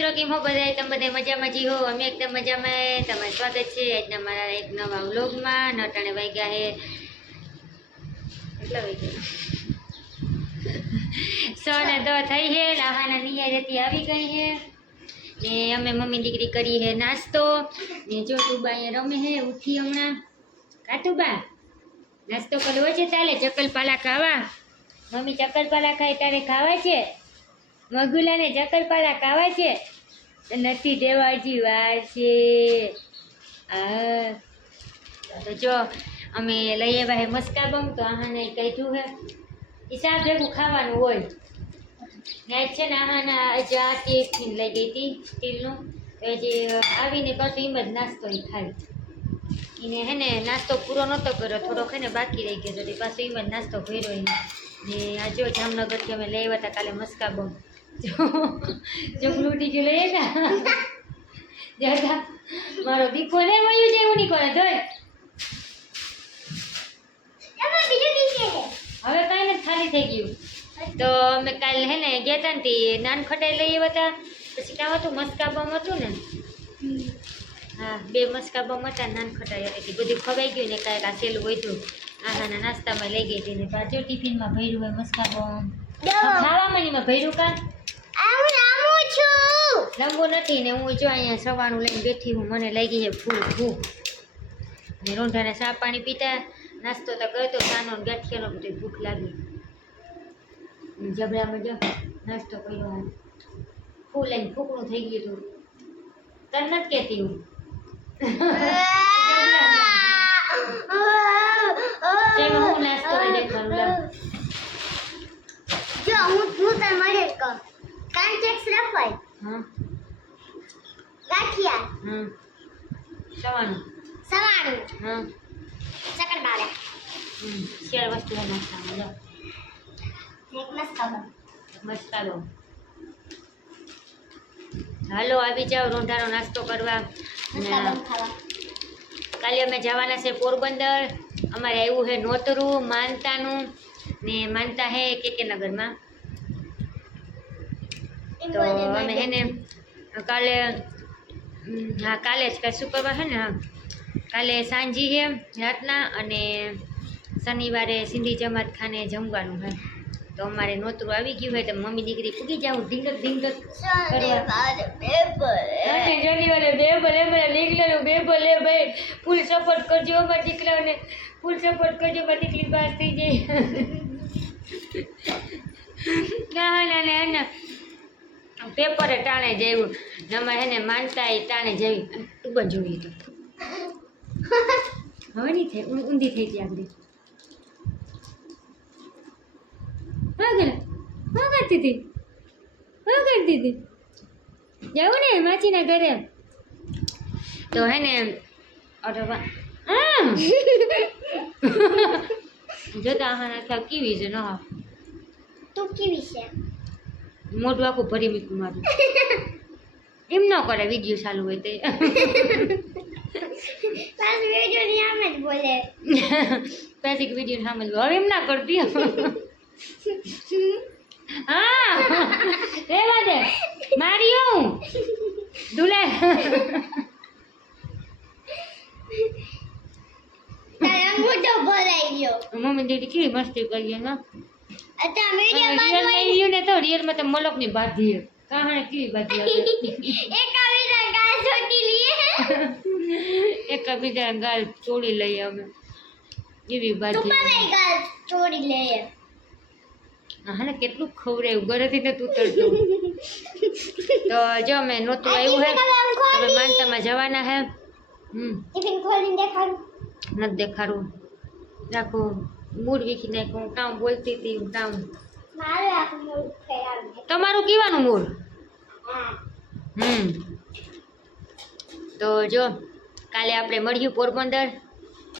મિત્રો કેમ હો બધા? તમે બધા મજામાં જી હો? અમે એકદમ મજામાં. તમારું સ્વાગત છે આજના મારા એક નવા વ્લોગમાં. નટાણે વાગ્યા હે કેટલા વાગ્યા? 9:10 થઈ છે. લાહાના નિહાર હતી આવી ગઈ છે ને અમે મમ્મી દીકરી કરી હે નાસ્તો ને જો તુબા અહીંયા રમે હે. ઉઠી હમણાં કાતુબા નાસ્તો કરવો છે તાલે? ચકલપાલા ખાવા? મમ્મી ચકલપાલા ખાય તારે ખાવા છે? મગુલાને ચકલપાલા ખાવા છે? નથી દેવાજી વાર છે. તો જો અમે લઈ આવ્યા હે મસ્કાબમ. તો આહાને કહ્યું હે હિસાબ ભેગું ખાવાનું હોય ને છે ને. આહાના આ ટીફિન લઈ ગઈ હતી સ્ટીલનું. તો જે આવીને પાછું એમ જ નાસ્તો એ ખાય. એને હે ને નાસ્તો પૂરો નહોતો કર્યો, થોડોક હે ને બાકી રહી ગયો તો પાછો એમ જ નાસ્તો કર્યો એને. ને આ જો જામનગરથી અમે લઈ આવ્યા હતા કાલે મસ્કાબમ. જો ફ્રૂટી જો લઈએ ને જતા મારો દીકો ને વયું છે એવું નહીં કરે જોઈ. હવે કાંઈ નથી, ખાલી થઈ ગયું. તો અમે કાલે હે ને ગયા હતા ને નાન ખટાઈ લઈ આવ્યા હતા. પછી કામ હતું મસ્કાબમ હતું ને. હા, 2 મસ્કાબમ હતા, નાન ખટાઈ હતી. બધું ખવાઈ ગયું ને કાંઈક આ સેલું વધ્યું. આહાના નાસ્તામાં લઈ ગઈ હતી ને પાછો ટિફિનમાં ભર્યું હોય મસ્કાબમ. ખાવામાં એમાં ભર્યું કા રમવું નથી ને. હું જો અહીંયા સવારનું લઈને બેઠી હું. મને લાગી છે ભૂખ ને રોંઢાને ચા પાણી પીતા નાસ્તો તો કરતો ચાનો ને ગાંઠિયાનો બધું ભૂખ લાગી. જબરામાં જો નાસ્તો કર્યો. ફૂલ લઈને ફૂકણું થઈ ગયું હતું. તને નથી કહેતી હું. જેમાં હું નાસ્તો દેખાડું જો હું તને મળે કહું કાંટેક્સ રફાઈ હા ગાંઠિયા હા સવાનું સવાણું હા ચકરબારા શેર વસ્તુ નાસ્તામાં જો એક મસ્કાબમ મસ્કાબો. હાલો આવી જાઓ રોંઢાનો નાસ્તો કરવા. મસ્કાબમ ખાવા. કાલે અમે જવાના છે પોરબંદર. અમારે આવ્યું છે નોતરું માનતાનું ને માનતા હે કે નગરમાં. તો અમે હે ને કાલે હા કાલે જ કાલે શુક્રવાર છે ને. હા કાલે સાંજી છે રાતના અને શનિવારે સિંધી જમાત ખાને જમવાનું છે. તો અમારે નોતરું આવી ગયું હોય તો મમ્મી દીકરી પૂગી જાઉં ઢીંગક શનિવારે શનિવારે પેપર નીકળેલું પેપર લે ભાઈ. ફૂલ સપોર્ટ કરજો અમારા દીકરાઓને. ફૂલ સપોર્ટ કરજો મારી દીકરી પાસ થઈ જાય. ના ના ના પેપરે ટાણે જેવું નમાં હે ને માનતા એ ટાણે જેવી. તું પણ જોઈ તો હવે નહીં થાય. ઊંધી થઈ ગઈ આગળ. હા કરતી હતી જાવું ને માછીના ઘરે. તો હે ને અરે વાહ જોતા હા નાખ્યા કેવી છે. ના તું કેવી છે? મોઢું આખું ભરી મૂક્યું મારું. એમ ન કરે વિડીયો ચાલુ હોય તે. પાછું વિડિયો ની આમ જ બોલે. પછી વિડીયો સામે હવે એમ ના કરતી. હા રેવા દે મારી હું દુલે. તારા મોઢો ભરાઈ ગયો. મમ્મી દીદી કેવી મસ્તી કરીએ ને. અચ્છા વિડિયો રિયલ ને તો રિયલમાં તો મલકની બાધી કહાણે કેવી બાધી એકાબીજા ગાલ છોટી લીએ. એકબીજા ગાલ ચોડી લઈએ અમે એવી બાધી. તું પણ ગાલ છોડી લે. હા ને કેટલું ખવડાયું ઘરેથી ને તું તરતું. તો જો અમે નહોતું આવ્યું હે અમે માનતામાં જવાના હે. ટિફિન ખોલીને દેખાડું નથી દેખાડું. રાખું મૂડ વીખી નાખું. કામ બોલતી હતી કામ. મારે આખું મૂળ ફેરાવું. તમારું કીવાનું મૂડ? હા તો જો કાલે આપણે મળ્યું પોરબંદર.